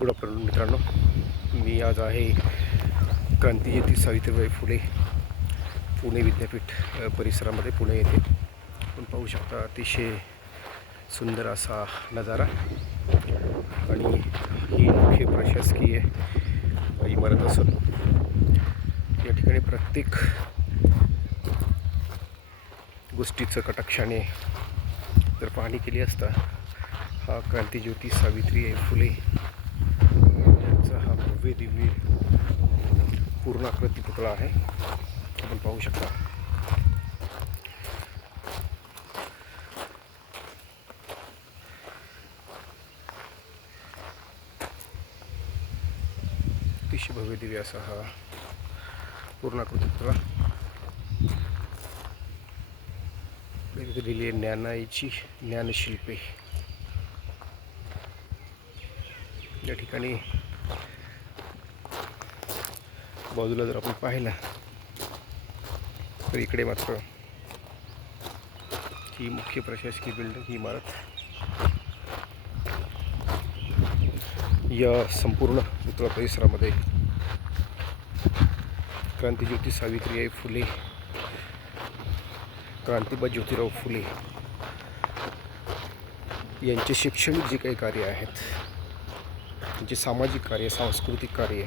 Good afternoon मित्रांनो. मी आज आहे क्रांतिज्योती सावित्रीबाई फुले पुणे विद्यापीठ परिसरामध्ये पुणे येथे. आपण पाहू शकता अतिशय सुंदर असा नजारा आणि ही मुख्य प्रशासकीय इमारत असून या ठिकाणी प्रत्येक गोष्टीचं कटाक्षाने जर पाहणी केली असता हा क्रांतिज्योती सावित्रीबाई फुले यांचा हा भव्य दिव्य पूर्णाकृती पुतळा आहे. आपण पाहू शकता. अतिशय भव्य दिव्य असा हा पूर्णाकृती पुतळा. तिथे लिहिली आहे ज्ञानाची ज्ञानशिल्पे. या ठिकाणी बाजूला जर आपण पाहिलं तर इकडे मात्र ही मुख्य प्रशासकीय बिल्डिंग ही इमारत. या संपूर्ण पुतळा परिसरामध्ये क्रांतिज्योती सावित्रीबाई फुले, क्रांतिबा ज्योतिराव फुले यांचे शैक्षणिक जे काही कार्य आहेत, जे सामाजिक कार्य, सांस्कृतिक कार्य,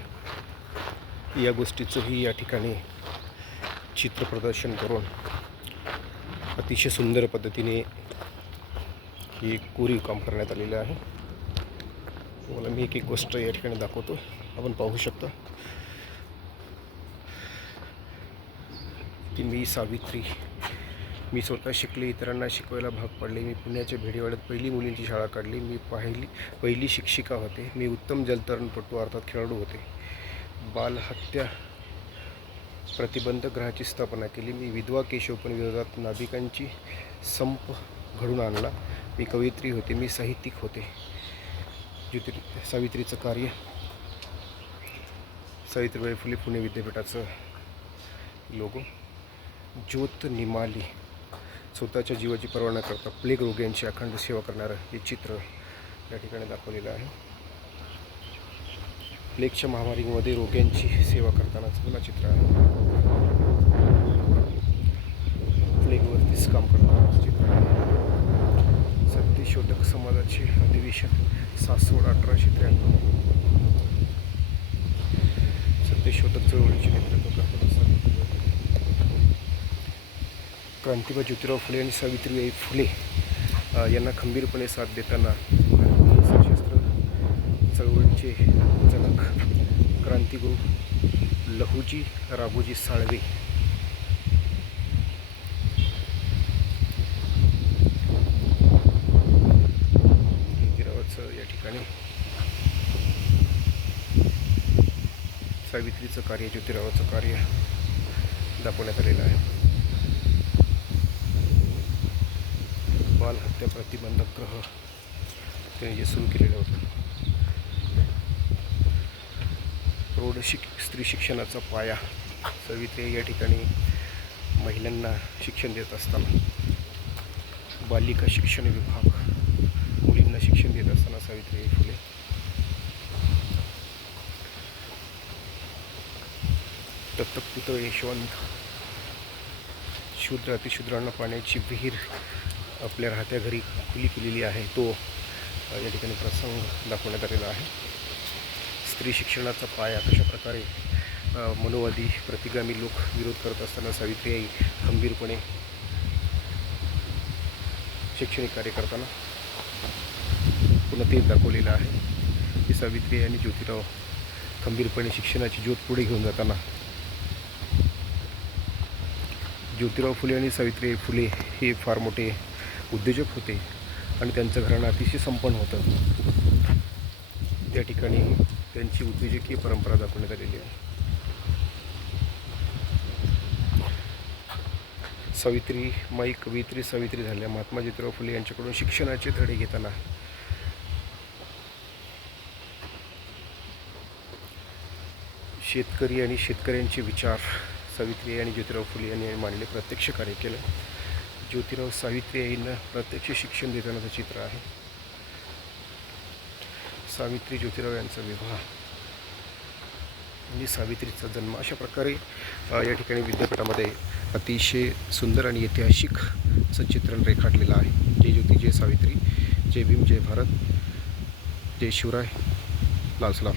या गोष्टीचंही या ठिकाणी चित्रप्रदर्शन करून अतिशय सुंदर पद्धतीने हे कोरीव काम करण्यात आलेलं आहे. तुम्हाला मी एक गोष्ट या ठिकाणी दाखवतो. आपण पाहू शकता की मी स्वतः शिकले, इतरांना शिकवायला भाग पडले. मी पुण्याच्या भेडेवाड्यात पहिली मुलींची शाळा काढली. मी पहिली शिक्षिका होते. मी उत्तम जलतरणपटू अर्थात खेळाडू होते. बालहत्या प्रतिबंधक गृहाची स्थापना केली. मी विधवा केशवपण विरोधात नाभिकांची संप घडून आणला. मी कवयित्री होते. मी साहित्यिक होते. सावित्रीचं कार्य, सावित्रीबाई फुले पुणे विद्यापीठाचं लोगो, ज्योत निमाली, स्वतःच्या जीवाची पर्वा न करता प्लेग रोग्यांची अखंड सेवा करणारं हे चित्र या ठिकाणी दाखवलेलं आहे. प्लेगच्या महामारीमध्ये रोग्यांची सेवा करतानाच पुन्हा चित्र आहे. प्लेगवरतीच काम करताना चित्र आहे. सत्यशोधक समाजाचे अधिवेशन सासवड 1893. सत्यशोधक चळवळीचे नेतृत्व करताना क्रांतिबा ज्योतिराव फुले आणि सावित्रीबाई फुले यांना खंबीरपणे साथ देताना भारतीय सशस्त्र चळवळीचे जनक क्रांतिगुरू लहुजी राघोजी साळवे ज्योतिरावाचं या ठिकाणी सावित्रीचं कार्य, ज्योतिरावाचं कार्य दाखवण्यात आलेलं आहे. बालहत्या प्रतिबंधक गृह त्यांनी जे सुरू केलेलं होतं. प्रौढ स्त्री शिक्षणाचा पाया सावित्री या ठिकाणी महिलांना शिक्षण देत असताना, बालिका शिक्षण विभाग मुलींना शिक्षण देत असताना सावित्रीबाई फुले दत्तक पुतळे यशवंत, शूद्र अतिशूद्रांना पाण्याची विहीर आपल्या राहत्या घरी खुली केलेली आहे, तो या ठिकाणी प्रसंग दाखवण्यात आलेला आहे. स्त्री शिक्षणाचा पाया कशा प्रकारे मनोवादी प्रतिगामी लोक विरोध करत असताना सावित्रीबाई खंबीरपणे शैक्षणिक कार्य करताना पुन्हा तेच दाखवलेलं आहे की सावित्रीबाई आणि ज्योतिराव खंबीरपणे शिक्षणाची ज्योत पुढे घेऊन जाताना. ज्योतिराव फुले आणि सावित्रीबाई फुले हे फार मोठे उद्योजक होते आणि त्यांचं घराणं अतिशय संपन्न होतं. त्या ठिकाणी त्यांची उद्योजकीय परंपरा दाखवण्यात आलेली आहे. सावित्रीमाई कवयित्री सावित्री झाल्या. महात्मा ज्योतिराव फुले यांच्याकडून शिक्षणाचे धडे घेताना शेतकरी आणि शेतकऱ्यांचे विचार सावित्री आणि ज्योतिराव फुले यांनी मांडले, प्रत्यक्ष कार्य केलं. ज्योतिराव सावित्री यांना प्रत्यक्ष शिक्षण देतानाचं चित्र आहे. सावित्री ज्योतिराव यांचा विवाह म्हणजे सावित्रीचा जन्म, अशा प्रकारे या ठिकाणी विद्यापीठामध्ये अतिशय सुंदर आणि ऐतिहासिक असं चित्रण रेखाटलेलं आहे. जय ज्योती, जय सावित्री, जय भीम, जय भारत, जय शिवराय, लाल सलाम.